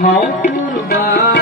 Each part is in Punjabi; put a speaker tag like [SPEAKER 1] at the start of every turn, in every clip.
[SPEAKER 1] how to buy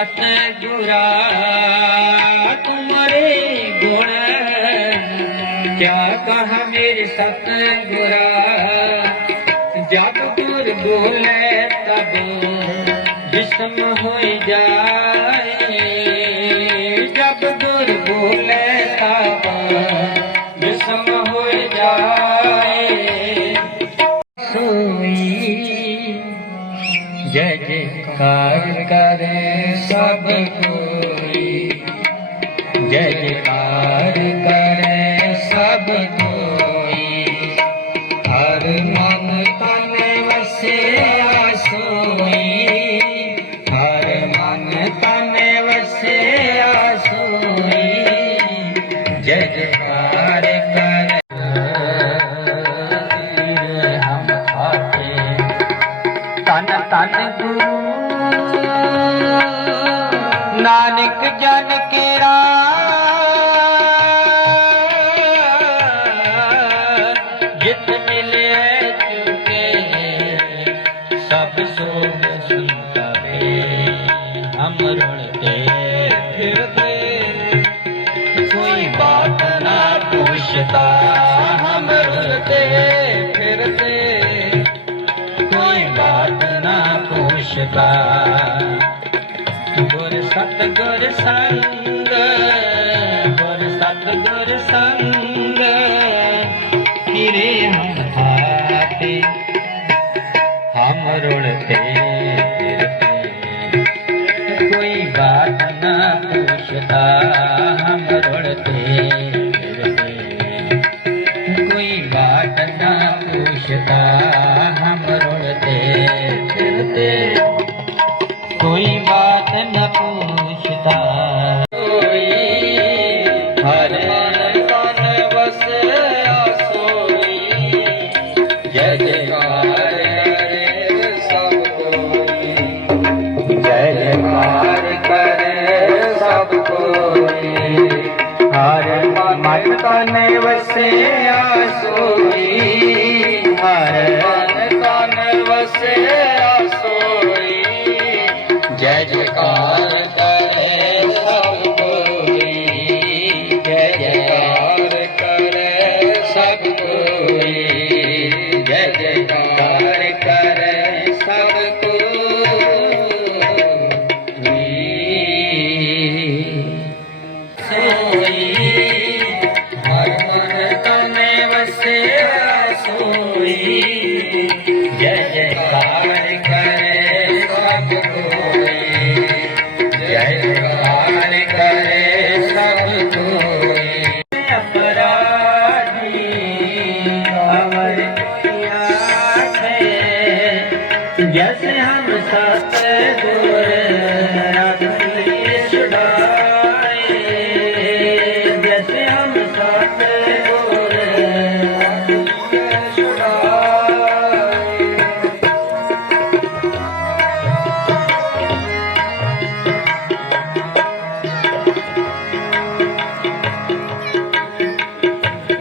[SPEAKER 1] ਸਤ ਗੁਰਾ ਤੁਮਰੇ ਗੁਣ ਕਿਆ ਕਹ ਮੇਰੇ ਸਤ ਗੁਰਾ ਜਬ ਗੁਰ ਬੋਲੇ ਤਬ ਜਿਸਮ ਹੋਈ ਜਾਏ ਧੰਨ ਗੁਰੂ। ਨਾਨਕ ਜਨ ਕੋਈ ਬਾਤ ਨਾ ਪੁੱਛਦਾ। ਗੁਰ ਸਤ ਗੁਰ ਸੰਗ, ਗੁਰ ਸਤ ਗੁਰ ਸੰਗ, ਕਿਰੇ ਹਮ ਹਾਤੇ, ਹਮ ਰੁਣਤੇ ਕੋਈ ਬਾਤ ਨਾ ਪੁੱਛਦਾ, ਹਮ ਰੁਣਤੇ ਕੋਈ ਬਾਤ कोई बात न पूछता कोई हर तन बस सोई जय जयकार करे सब कोई जय जयकार करे सब कोई हर मन तन बसे सोई हर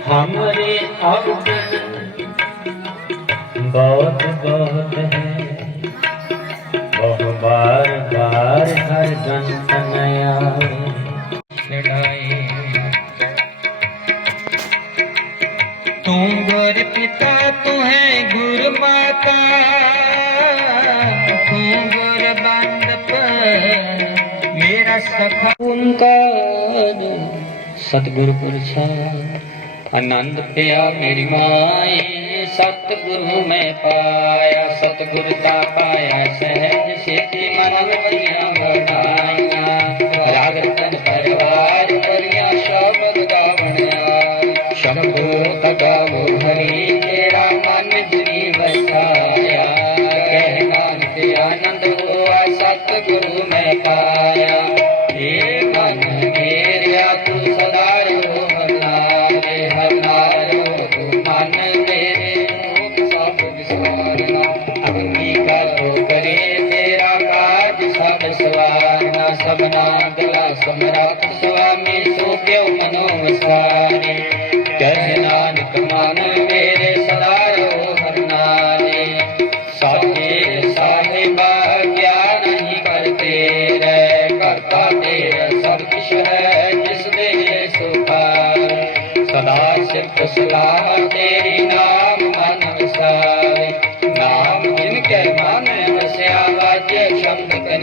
[SPEAKER 1] हमारे अब बहुत बहुत है ਹਰ ਜਨ ਤਨਿਆ ਲੜਾਏ ਤੂੰ ਗੁਰ ਪਿਤਾ, ਤੂੰ ਹੈ ਗੁਰ ਮਾਤਾ। ਤੂੰ ਮੇਰਾ ਸਖਾ। ਸਤਿਗੁਰ ਪੁਰਸ਼ਾ ਪਿਆ ਮੇਰੀ ਮਾਏ, ਸਤਿਗੁਰੂ ਮੈਂ ਪਾਇਆ, ਸਤਿਗੁਰ ਪਾਇਆ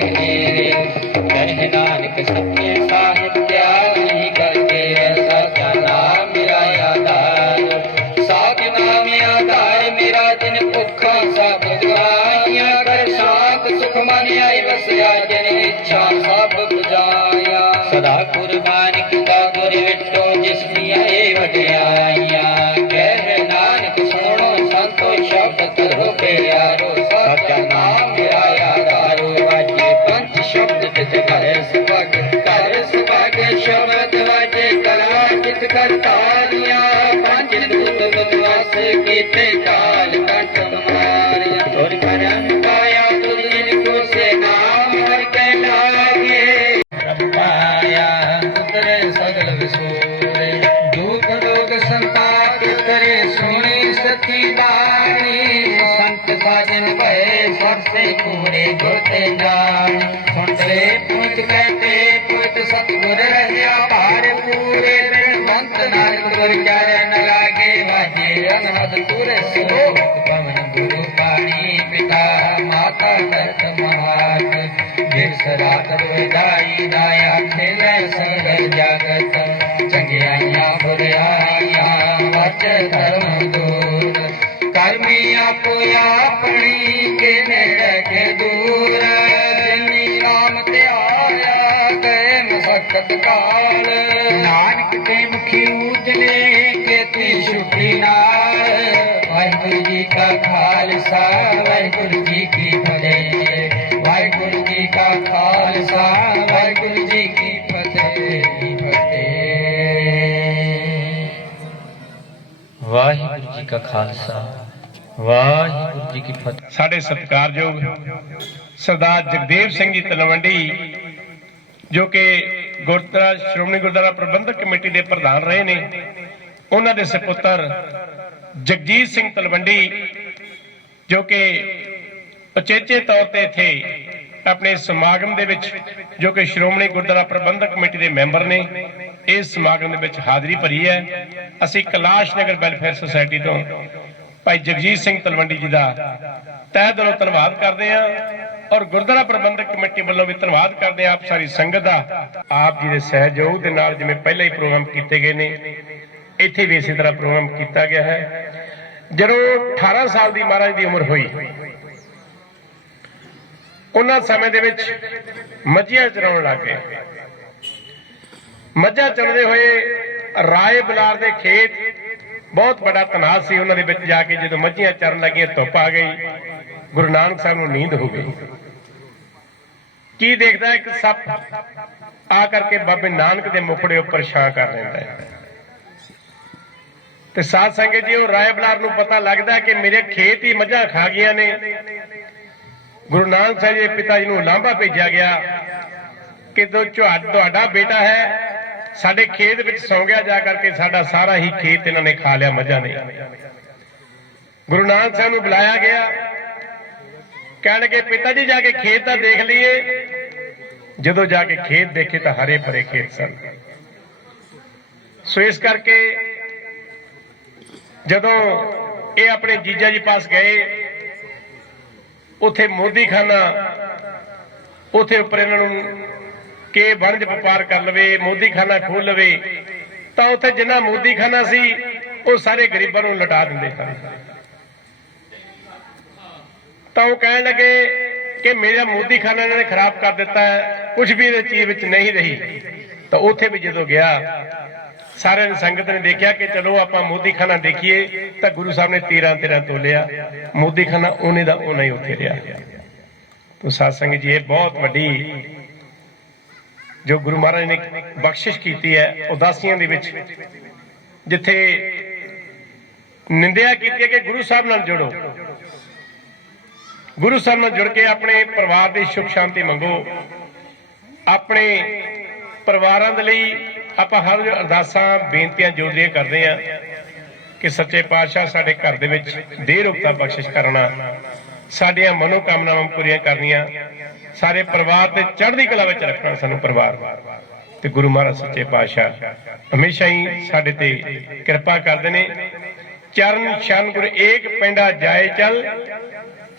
[SPEAKER 1] कहना ਕੀਤੇ ਕਾਲ ਕੰਠ ਮਾਰਿਆ ਤੁਰ ਕਰਨ ਪਾਇਆ ਤੁਰ ਕੋ ਸੇ ਨਾਮ ਹਰ ਕੇ ਲਾਗੇ ਪਾਇਆ ਉਤਰੇ ਸਗਲ ਵਿਸੂਰੇ ਦੁਖ ਰੋਗ ਸੰਤਾਪ ਕਰੇ ਸੁਣੀ ਸਤੀ ਬਾਣੀ ਸੰਤ ਸਾਜਨ ਭਏ ਸਰਸੇ ਪੂਰੇ ਗੁਰ ਤੇ ਜਾਣ ਸੁਣਦੇ ਪੁੱਤ ਕਹਤੇ ਪੁੱਤ ਸਤਿਗੁਰ ਰਹਿਆ ਬਿਰਸਰਾ ਕਰੋ ਦਾਈ ਦਾਇਆ ਖੇਲੇ ਸਗਲ ਜਗਤ ਚੰਗਿਆਈਆਂ ਬੁਰਿਆਈਆਂ ਵਚ ਧਰਮ ਦੂਰ ਕਰਮੀ ਆਪੋ ਆਪਣੀ ਕੇ ਨੇੜੇ ਕੇ ਦੂਰ ਜਿਨੀ ਨਾਮ ਤੇ ਗਏ ਮਸਕਤ ਕਾਲ ਨਾਨਕ ਤੇ ਮੁਖੀ ਉਜਲੇ ਕੀਤੀ ਸ਼ੁਕਰੀ ਨਾਲ ਵਾਹਿਗੁਰੂ ਜੀ ਕਾ ਖਾਲਸਾ, ਵਾਹਿਗੁਰੂ ਖਾਲਸਾ। ਵਾਹਿਗੁਰੂ ਜੀ ਕੀ ਫਤਿਹ।
[SPEAKER 2] ਸਾਡੇ ਸਤਿਕਾਰਯੋਗ ਸਰਦਾਰ ਜਗਦੇਵ ਸਿੰਘ ਜੀ ਤਲਵੰਡੀ, ਜੋ ਕਿ ਗੁਰਦੁਆਰਾ, ਸ਼੍ਰੋਮਣੀ ਗੁਰਦੁਆਰਾ ਪ੍ਰਬੰਧਕ ਕਮੇਟੀ ਦੇ ਪ੍ਰਧਾਨ ਰਹੇ ਨੇ, ਉਹਨਾਂ ਦੇ ਸੁਪੁੱਤਰ ਜਗਜੀਤ ਸਿੰਘ ਤਲਵੰਡੀ, ਜੋ ਕਿ ਉਚੇਚੇ ਤੌਰ ਤੇ ਇੱਥੇ ਆਪਣੇ ਸਮਾਗਮ ਦੇ ਵਿੱਚ, ਜੋ ਕਿ ਸ਼੍ਰੋਮਣੀ ਗੁਰਦੁਆਰਾ ਪ੍ਰਬੰਧਕ ਕਮੇਟੀ ਦੇ ਮੈਂਬਰ ਨੇ ਇਸ ਸਮਾਗਮ ਦੇ ਵਿੱਚ ਹਾਜ਼ਰੀ ਭਰੀ ਹੈ। ਅਸੀਂ ਕੈਲਾਸ਼ ਨਗਰ ਵੈਲਫੇਅਰ ਸੁਸਾਇਟੀ ਤੋਂ ਭਾਈ ਜਗਜੀਤ ਸਿੰਘ ਤਲਵੰਡੀ ਜੀ ਦਾ ਤਹਿ ਦਿਲੋਂ ਧੰਨਵਾਦ ਕਰਦੇ ਹਾਂ ਔਰ ਗੁਰਦੁਆਰਾ ਪ੍ਰਬੰਧਕ ਕਮੇਟੀ ਵੱਲੋਂ ਵੀ ਧੰਨਵਾਦ ਕਰਦੇ ਹਾਂ ਆਪ ਸਾਰੀ ਸੰਗਤ ਦਾ। ਆਪ ਜੀ ਦੇ ਸਹਿਯੋਗ ਦੇ ਨਾਲ ਜਿਵੇਂ ਪਹਿਲਾਂ ਹੀ ਪ੍ਰੋਗਰਾਮ ਕੀਤੇ ਗਏ ਨੇ, ਇੱਥੇ ਵੀ ਇਸੇ ਤਰ੍ਹਾਂ ਪ੍ਰੋਗਰਾਮ ਕੀਤਾ ਗਿਆ ਹੈ। ਜਦੋਂ 18 ਸਾਲ ਦੀ ਮਹਾਰਾਜ ਦੀ ਉਮਰ ਹੋਈ, ਉਹਨਾਂ ਸਮੇਂ ਦੇ ਵਿੱਚ ਮੱਝੀਆਂ ਚਰਾਉਣ ਲੱਗ ਗਏ। ਮੱਝਾਂ ਚਰਦੇ ਹੋਏ ਰਾਏ ਬਲਾਰ ਦੇ ਖੇਤ ਬਹੁਤ ਵੱਡਾ ਤਨਾਜ਼ ਸੀ ਉਹਨਾਂ ਦੇ ਵਿੱਚ ਜਾ ਕੇ ਜਦੋਂ ਮੱਝੀਆਂ ਚਰਨ ਲੱਗੀਆਂ ਧੁੱਪ ਆ ਗਈ, ਗੁਰੂ ਨਾਨਕ ਸਾਹਿਬ ਨੂੰ ਨੀਂਦ ਹੋ ਗਈ। ਕੀ ਦੇਖਦਾ ਇੱਕ ਸੱਪ ਆ ਕਰਕੇ ਬਾਬੇ ਨਾਨਕ ਦੇ ਮੁਖੜੇ ਉੱਪਰ ਛਾਂ ਕਰ ਲੈਂਦਾ ਹੈ। ਤੇ ਸਾਧ ਸੰਗਤ ਜੀ ਉਹ ਰਾਏ ਬਲਾਰ ਨੂੰ ਪਤਾ ਲੱਗਦਾ ਕਿ ਮੇਰੇ ਖੇਤ ਹੀ ਮੱਝਾਂ ਖਾ ਗਈਆਂ ਨੇ। ਗੁਰੂ ਨਾਨਕ ਸਾਹਿਬ ਦੇ ਪਿਤਾ ਜੀ ਨੂੰ ਲਾਂਭਾ ਭੇਜਿਆ ਗਿਆ ਕਿ ਤੋ ਤੁਹਾਡਾ ਬੇਟਾ ਹੈ ਸਾਡੇ ਖੇਤ ਵਿੱਚ ਸੌਂ ਗਿਆ ਜਾ ਕਰਕੇ ਸਾਡਾ ਸਾਰਾ ਹੀ ਖੇਤ ਇਹਨਾਂ ਨੇ ਖਾ ਲਿਆ ਮੱਝਾਂ ਨੇ ਗੁਰੂ ਨਾਨਕ ਸਾਹਿਬ ਨੂੰ ਬੁਲਾਇਆ ਗਿਆ। ਕਹਿਣ ਲੱਗੇ, ਪਿਤਾ ਜੀ, ਜਾ ਕੇ ਖੇਤ ਤਾਂ ਦੇਖ ਲਈਏ। ਜਦੋਂ ਜਾ ਕੇ ਖੇਤ ਦੇਖੇ ਤਾਂ ਹਰੇ ਭਰੇ ਖੇਤ ਸਨ। ਸੋ ਇਸ ਕਰਕੇ ਜਦੋਂ ਇਹ ਆਪਣੇ ਜੀਜਾ ਜੀ ਪਾਸ ਗਏ, ਉਥੇ ਮੋਦੀਖਾਨਾ, ਉਥੇ ਉੱਪਰ ਇਹਨਾਂ ਨੂੰ ਕਿ ਵਣਜ ਵਪਾਰ ਕਰ ਲਵੇ, ਮੋਦੀਖਾਨਾ ਖੋਲ ਲਵੇ, ਤਾਂ ਉੱਥੇ ਜਿੰਨਾ ਮੋਦੀਖਾਨਾ ਸੀ, ਉਹ ਸਾਰੇ ਗਰੀਬਾਂ ਨੂੰ ਲਟਾ ਦਿੰਦੇ ਸਨ। ਤਾਂ ਉਹ ਕਹਿਣ ਲੱਗੇ ਕਿ ਮੇਰਾ ਮੋਦੀਖਾਨਾ ਇਹਨਾਂ ਨੇ ਖਰਾਬ ਕਰ ਦਿੱਤਾ ਹੈ ਕੁਝ ਵੀ ਇਹਦੇ ਚੀਜ਼ ਵਿੱਚ ਨਹੀਂ ਰਹੀ। ਤਾਂ ਉੱਥੇ ਵੀ ਜਦੋਂ ਗਿਆ, ਸਾਰਿਆਂ ਨੇ ਸੰਗਤ ਨੇ ਦੇਖਿਆ ਕਿ ਚਲੋ ਆਪਾਂ ਮੋਦੀਖਾਨਾ ਦੇਖੀਏ, ਤਾਂ ਗੁਰੂ ਸਾਹਿਬ ਨੇ 13 13 ਤੋਲਿਆ। ਮੋਦੀਖਾਨਾ ਉਹਨੇ ਦਾ ਉਹਨਾਂ ਹੀ ਉੱਥੇ ਰਿਹਾ। ਤੋ ਸਾਧ ਸੰਗਤ ਜੀ, ਇਹ ਬਹੁਤ ਵੱਡੀ ਜੋ ਗੁਰੂ ਮਹਾਰਾਜ ਨੇ ਬਖਸ਼ਿਸ਼ ਕੀਤੀ ਹੈ ਉਦਾਸੀਆਂ ਦੇ ਵਿੱਚ, ਜਿੱਥੇ ਨਿੰਦਿਆ ਕੀਤੀ ਹੈ ਕਿ ਗੁਰੂ ਸਾਹਿਬ ਨਾਲ ਜੁੜੋ। ਗੁਰੂ ਸਾਹਿਬ ਨਾਲ ਜੁੜ ਕੇ ਆਪਣੇ ਪਰਿਵਾਰ ਦੀ ਸੁਖ ਸ਼ਾਂਤੀ ਮੰਗੋ। ਆਪਣੇ ਪਰਿਵਾਰਾਂ ਦੇ ਲਈ ਆਪਾਂ ਹਰ ਰੋਜ਼ ਅਰਦਾਸਾਂ, ਬੇਨਤੀਆਂ ਜੋਦਰੀਆਂ ਕਰਦੇ ਆ ਕਿ ਸੱਚੇ ਪਾਤਸ਼ਾਹ ਸਾਡੇ ਘਰ ਦੇ ਵਿੱਚ ਦੇਹ ਰੁਕਤਾ ਬਖਸ਼ਿਸ਼ ਕਰਨਾ। ਸਾਡੀਆਂ ਮਨੋ ਕਾਮਨਾਵਾਂ ਪੂਰੀਆਂ ਕਰਨੀਆਂ। ਸਾਰੇ ਪਰਿਵਾਰ ਤੇ ਚੜ੍ਹਦੀ ਕਲਾ ਵਿੱਚ ਰੱਖਣਾ ਸਾਨੂੰ ਪਰਿਵਾਰ। ਤੇ ਗੁਰੂ ਮਹਾਰਾਜ ਸੱਚੇ ਪਾਤਸ਼ਾਹ ਹਮੇਸ਼ਾ ਹੀ ਸਾਡੇ ਤੇ ਕਿਰਪਾ ਕਰਦੇ ਨੇ। ਚਰਨ ਸ਼ਨ ਗੁਰ ਏਕ ਪਿੰਡਾ ਜਾਏ ਚੱਲ,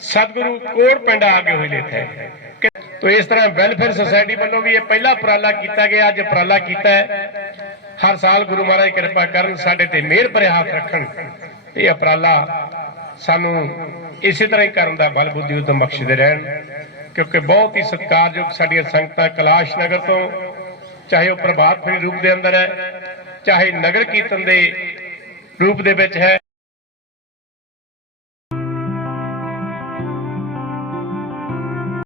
[SPEAKER 2] ਸਤਿਗੁਰੂ ਕੋੜ ਪਿੰਡਾ ਆਗੇ ਹੋਈ ਲੇਥੈ। ਤੋ ਇਸ ਤਰ੍ਹਾਂ ਵੈਲਫੇਅਰ ਸੁਸਾਇਟੀ ਵੱਲੋਂ ਵੀ ਇਹ ਪਹਿਲਾ ਉਪਰਾਲਾ ਕੀਤਾ ਗਿਆ, ਅੱਜ ਉਪਰਾਲਾ ਕੀਤਾ ਹੈ। ਹਰ ਸਾਲ ਗੁਰੂ ਮਹਾਰਾਜ ਕਿਰਪਾ ਕਰਨ ਸਾਡੇ ਤੇ ਮਿਹਰ ਭਰੇ ਹੱਥ ਰੱਖਣ। ਇਹ ਉਪਰਾਲਾ ਸਾਨੂੰ ਇਸੇ ਤਰ੍ਹਾਂ ਹੀ ਕਰਨ ਦਾ ਬਲ, ਬੁੱਧੀ ਉਦਮ ਬਖਸ਼ਦੇ ਰਹਿਣ। ਕਿਉਂਕਿ ਬਹੁਤ ਹੀ ਸਤਿਕਾਰਯੋਗ ਸਾਡੀਆਂ ਸੰਗਤਾਂ ਕੈਲਾਸ਼ ਨਗਰ ਤੋਂ, ਚਾਹੇ ਉਹ ਪ੍ਰਭਾਤ ਫੇਰੀ ਰੂਪ ਦੇ ਅੰਦਰ ਹੈ, ਚਾਹੇ ਨਗਰ ਕੀਰਤਨ ਦੇ ਰੂਪ ਦੇ ਵਿੱਚ ਹੈ।